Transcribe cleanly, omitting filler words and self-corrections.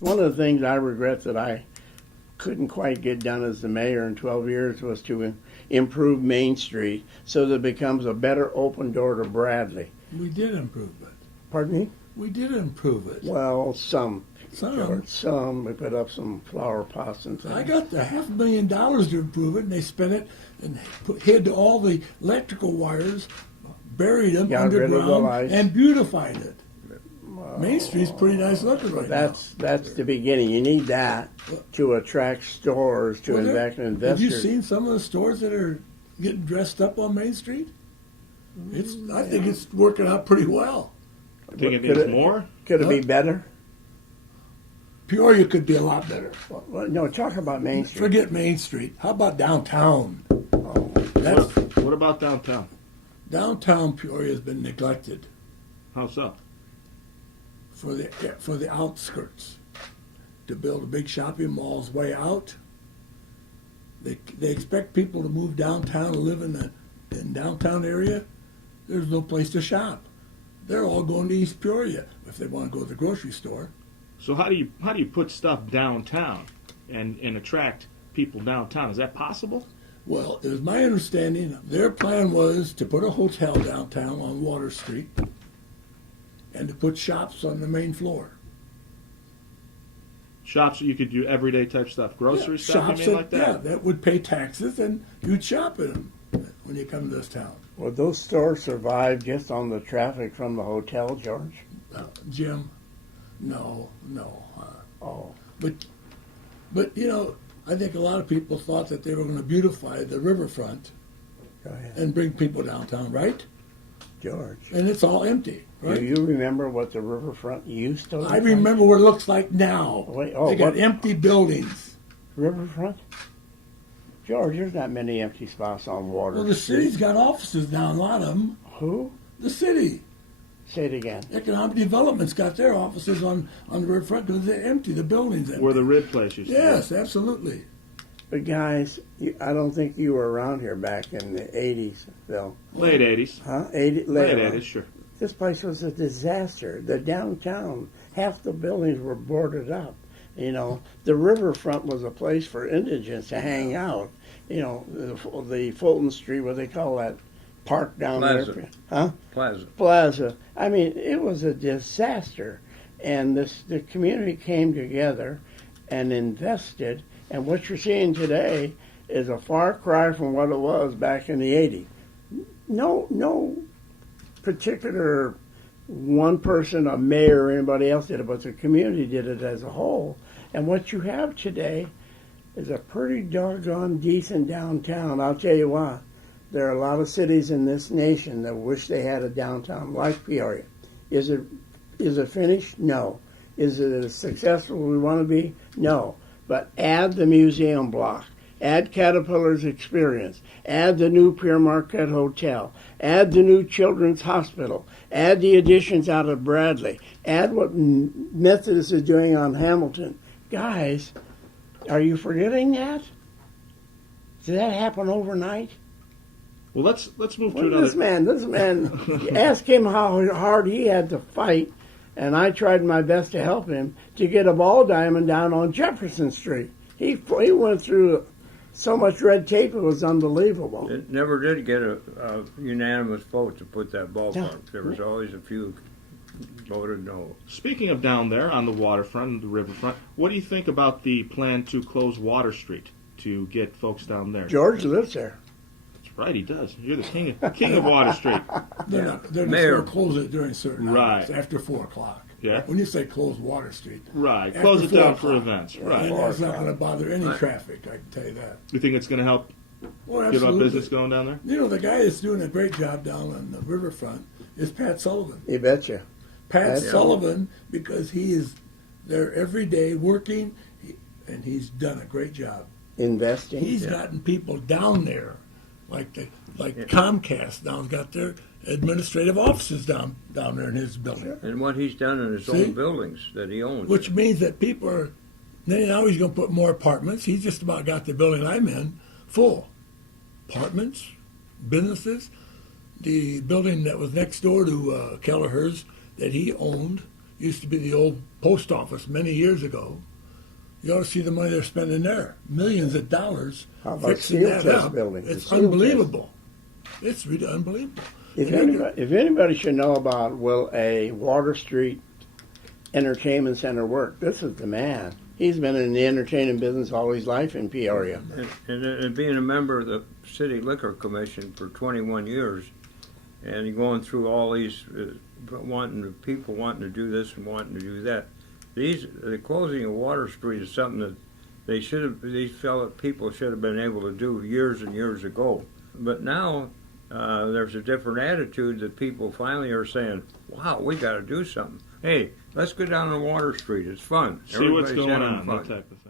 One of the things I regret that I couldn't quite get done as the mayor in 12 years was to improve Main Street so that it becomes a better open door to Bradley. We did improve it. Pardon me? We did improve it. Well, some. Some. George, some. We put up some flower pots and things. I got the $500,000 to improve it, and they spent it and hid all the electrical wires, buried them Got rid of the underground, lights. and beautified it. Main Street's pretty nice looking right now. That's the beginning. You need that to attract stores, to invest in investors. Have you seen some of the stores that are getting dressed up on Main Street? I think it's working out pretty well. I think it needs more. Could it be better? Peoria could be a lot better. Well, no, talk about Main Street. Forget Main Street. How about downtown? What about downtown? Downtown Peoria has been neglected How so? for the outskirts. To build a big shopping malls way out. They expect people to move downtown and live in downtown area. There's no place to shop. They're all going to East Peoria if they want to go to the grocery store. So how do you put stuff downtown and attract people downtown? Is that possible? Well, it was my understanding their plan was to put a hotel downtown on Water Street and to put shops on the main floor. Shops that you could do everyday type stuff, grocery stuff, shops you mean like that? Yeah, that would pay taxes and you'd shop in them when you come to this town. Would those stores survive just on the traffic from the hotel, George? Jim, no. Oh. But you know, I think a lot of people thought that they were going to beautify the riverfront Go ahead. and bring people downtown, right? George. And it's all empty, right? Do you remember what the riverfront used to look I like? remember what it looks like now. Wait, They got empty buildings. Riverfront? George, there's not many empty spots on Water Well, the Street. city's got offices now, a lot of them. Who? The city. Say it again. Economic Development's got their offices on the riverfront because they're empty. The building's empty. Where the rib place used to be. Yes, absolutely. But guys, I don't think you were around here back in the 80s, Phil. Late 80s. Huh? Late Later. 80s, sure. This place was a disaster. The downtown, half the buildings were boarded up. You know, the riverfront was a place for indigents to hang out. You know, the Fulton Street, what they call that park down Plaza. there. Huh? Plaza. I mean, it was a disaster. And the community came together and invested. And what you're seeing today is a far cry from what it was back in the 80s. No particular one person, a mayor or anybody else did it, but the community did it as a whole. And what you have today is a pretty doggone decent downtown. I'll tell you what, there are a lot of cities in this nation that wish they had a downtown like Peoria. Is it finished? No. Is it as successful as we want to be? No. But add the museum block, add Caterpillar's Experience, add the new Pierre Marquette Hotel, add the new Children's Hospital, add the additions out of Bradley, add what Methodist is doing on Hamilton. Guys, are you forgetting that? Did that happen overnight? Well, let's move to Well, another. this man, ask him how hard he had to fight, and I tried my best to help him to get a ball diamond down on Jefferson Street. He went through so much red tape, it was unbelievable. It never did get a unanimous vote to put that ballpark. There was always a few voted no. Speaking of down there on the waterfront and the riverfront, what do you think about the plan to close Water Street to get folks down there? George lives there. That's right, he does. You're the king of Water Street. They're not going Mayor. to close it during certain hours, Right. after 4 o'clock. Yeah. When you say close Water Street. Right, after close it 4 down for o'clock. events. And Right. that's not going to bother any traffic, I can tell you that. You think it's going to help Well, give up absolutely. business going down there? You know, the guy that's doing a great job down on the riverfront is Pat Sullivan. You betcha. Pat Yeah. Sullivan, because he is there every day working, and he's done a great job. Investing. He's gotten people down there, like Comcast down's got their administrative offices down there in his building. And what he's done in his See? own buildings that he owns. Which means that people are, now he's going to put more apartments. He's just about got the building I'm in full. Apartments, businesses. The building that was next door to Kelleher's that he owned used to be the old post office many years ago. You ought to see the money they're spending there. Millions of dollars How about fixing steel that test up. building? It's The steel unbelievable. It's really unbelievable. If anybody should know about will a Water Street entertainment center work, this is the man. He's been in the entertainment business all his life in Peoria. And being a member of the City Liquor Commission for 21 years, and going through all these people wanting to do this and wanting to do that. The closing of Water Street is something that these people should have been able to do years and years ago. But now there's a different attitude that people finally are saying, "Wow, we got to do something. Hey, let's go down on Water Street. It's fun. See what's Everybody's going having on, fun." that type of thing.